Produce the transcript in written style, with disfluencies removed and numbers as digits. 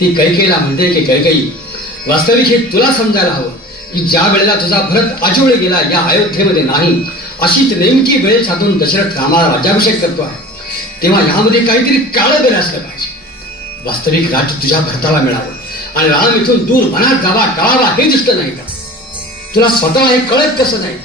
ती कैकेयीला म्हणते की कैकेयी, वास्तविक हे तुला समजायला हवं की ज्या वेळेला तुझा भरत आजोळे गेला या अयोध्येमध्ये नाही, अशीच नेमकी वेळ साधून दशरथ रामाला राज्याभिषेक करतो आहे, तेव्हा यामध्ये काहीतरी काळं बेर असलं पाहिजे. वास्तविक राज्य तुझ्या भरताला मिळावं आणि राम इथून दूर मनात जावा, टाळावा हे दिसतं नाही का? तुला स्वतःला हे कळत कसं नाही?